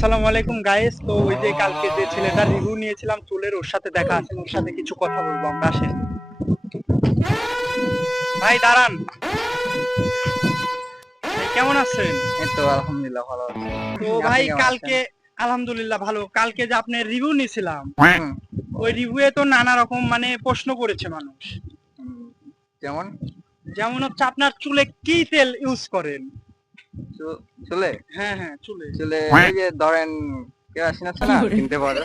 আসসালামু আলাইকুম গাইস তো ওই যে কালকে যে ছেলেটার রিভিউ নিয়েছিলাম চুলের ওর সাথে দেখা আছে ওর সাথে কিছু কথা বলব আমরা আসেন। ভাই দাঁড়ান। কেমন আছেন? এই তো আলহামদুলিল্লাহ ভালো আছি। তো ভাই কালকে আলহামদুলিল্লাহ ভালো। কালকে যে আপনার রিভিউ নিয়েছিলাম? হুম, ওই রিভিউয়ে তো নানা রকম মানে প্রশ্ন করেছে মানুষ। যেমন? যেমন হচ্ছে আপনার চুলে কি তেল ইউজ করেন? চুলে? হ্যাঁ হ্যাঁ চুলে। চুলে এই যে ধরেন কেরাসিন আছে না? কিনতে পারো।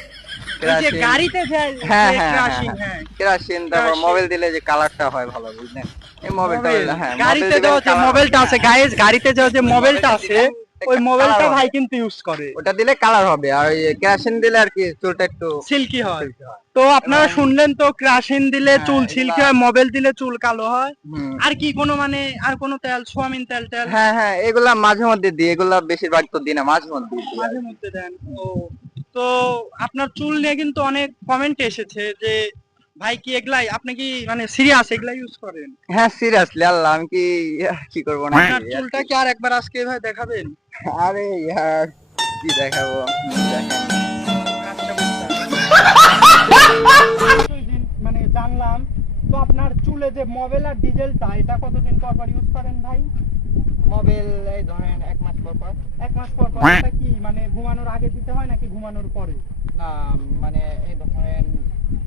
কেরাসিন। গাড়িতে যায় হ্যাঁ, হ্যাঁ, হ্যাঁ, হ্যাঁ। কেরাসিন তারপর মোবাইল দিলে যে কালারটা হয় ভালো বুঝলেন? এই মোবাইলটা হ্যাঁ গাড়িতে যাওয়া যে মোবাইলটা আছে গাইস গাড়িতে যাওয়া যে মোবাইলটা আছে। ওই মোবাইলটা ভাই কিন্তু ইউজ করে। ওটা দিলে কালার হবে আর ওই কেরাসিন দিলে আর কি চুলটা একটু সিল্কি হয়। তো আপনারা শুনলেন তো ক্রাশিন দিলে হ্যাঁ, চুল সিল্কি হয় মোবাইল দিলে চুল কালো হয়। আর কি কোনো মানে আর কোনো তেল সোয়াবিন তেল তেল? হ্যাঁ হ্যাঁ এগুলা মাঝে মধ্যে দিই এগুলা বেশিরভাগ তো দিই না মাঝে মধ্যে মাঝে মধ্যে দেন ও। তো আপনার চুল নিয়ে কিন্তু অনেক কমেন্ট এসেছে যে ভাই কি এগুলাই আপনি কি মানে সিরিয়াস এগুলাই ইউজ করেন? হ্যাঁ সিরিয়াসলি আল্লাহ আমি কি কি করব না চুলটা কি? আর একবার আজকে ভাই দেখাবেন? আরে ইয়ার কি দেখাবো? দেখেন মানে জানলাম তো আপনার চুলে যে মোবাইল আর ডিজেলটা এটা কতদিন পর পর ইউজ করেন ভাই মোবাইল এই ধরেন এক মাস পর পর। এক মাস পর পর? এটা কি মানে ঘুমানোর আগে দিতে হয় নাকি ঘুমানোর পরে? না মানে এই ধরেন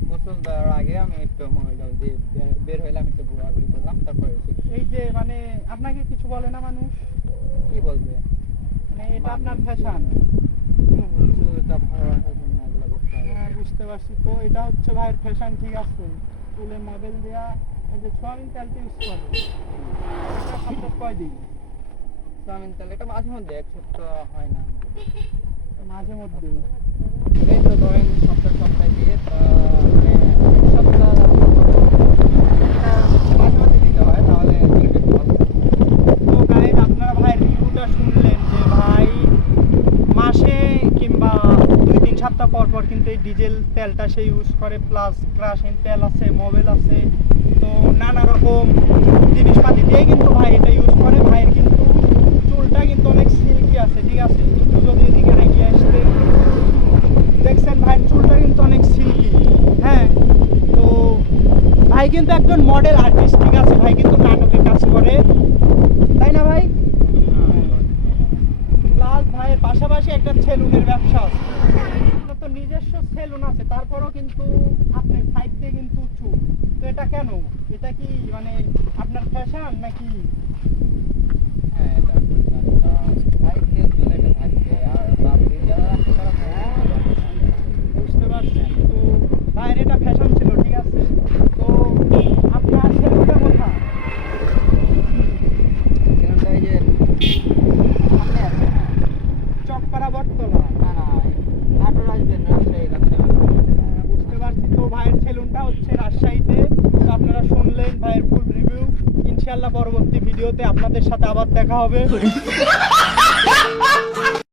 গোসল দেওয়ার আগে আমি একটু মোবাইল দিয়ে বের- হইলাম একটু ঘোরাঘুরি করলাম তারপরে এই যে মানে আপনাকে কিছু বলে না মানুষ? কি বলবে? এটা আপনার ফ্যাশন বুঝতে পারছি। তো এটা হচ্ছে ভাইয়ের ফ্যাশন ঠিক আছে? চুলে মোবাইল দেয়া এই যে সোয়াবিন তেলটা ইউজ করে এটা সপ্তাহ কয় দিন তেল এটা মাঝে মধ্যে এক সপ্তাহ হয় না। মাঝে মধ্যে? এই তো ধরেন সপ্তাহ সপ্তাহে দিয়ে তা মানে এক সপ্তাহ মাঝে মধ্যে দিতে হয় তাহলে চুলটা একটু ভালো থাকে। তো গাইজ আপনারা ভাইয়ের রিভিউটা শুনলেন যে ভাই মাসে কিংবা দুই তিন সপ্তাহ পর পর কিন্তু এই ডিজেল তেলটা সে ইউজ করে প্লাস ক্রাশিন তেল আছে মোবাইল আছে। তো নানা রকম জিনিসপাতি দিয়ে কিন্তু ভাই এটা ইউজ করে। ভাইয়ের কিন্তু চুলটা কিন্তু অনেক সিল্কি আছে ঠিক আছে? একটু যদি এদিকে এগিয়ে আসতে। দেখছেন ভাইয়ের চুলটা কিন্তু অনেক সিল্কি হ্যাঁ? তো ভাই কিন্তু একজন মডেল আর্টিস্ট ঠিক আছে? ভাই কিন্তু নাটকে কাজ করে। তাই না ভাই? প্লাস ভাইয়ের পাশাপাশি একটা সেলুনের ব্যবসা আছে। সেলুন আছে, তারপরেও কিন্তু আপনার সাইড দিয়ে কিন্তু উঁচু তো এটা কেন? এটা কি মানে আপনার ফ্যাশন নাকি হ্যাঁ এটা কারণ সাইড দিয়ে চুল একটা থাকবে আর বাবরি যারা রাখে তারা বুঝতে পারছি তো ভাইয়ের এটা ফ্যাশন ছিল ঠিক আছে তো আপনার সেলুনটা কোথায় সেখানটা এই যে সামনে আছে হ্যাঁ। চকপাড়া বটতলা না না নাটোর আসবেন রাজশাহী রাজশাহী হ্যাঁ, বুঝতে পারছি তো ভাইয়ের সেলুনটা হচ্ছে রাজশাহীতে তো আপনারা ভাইয়ের ফুল রিভিউ ইনশাআল্লাহ পরবর্তী ভিডিওতে আপনাদের সাথে আবার দেখা হবে।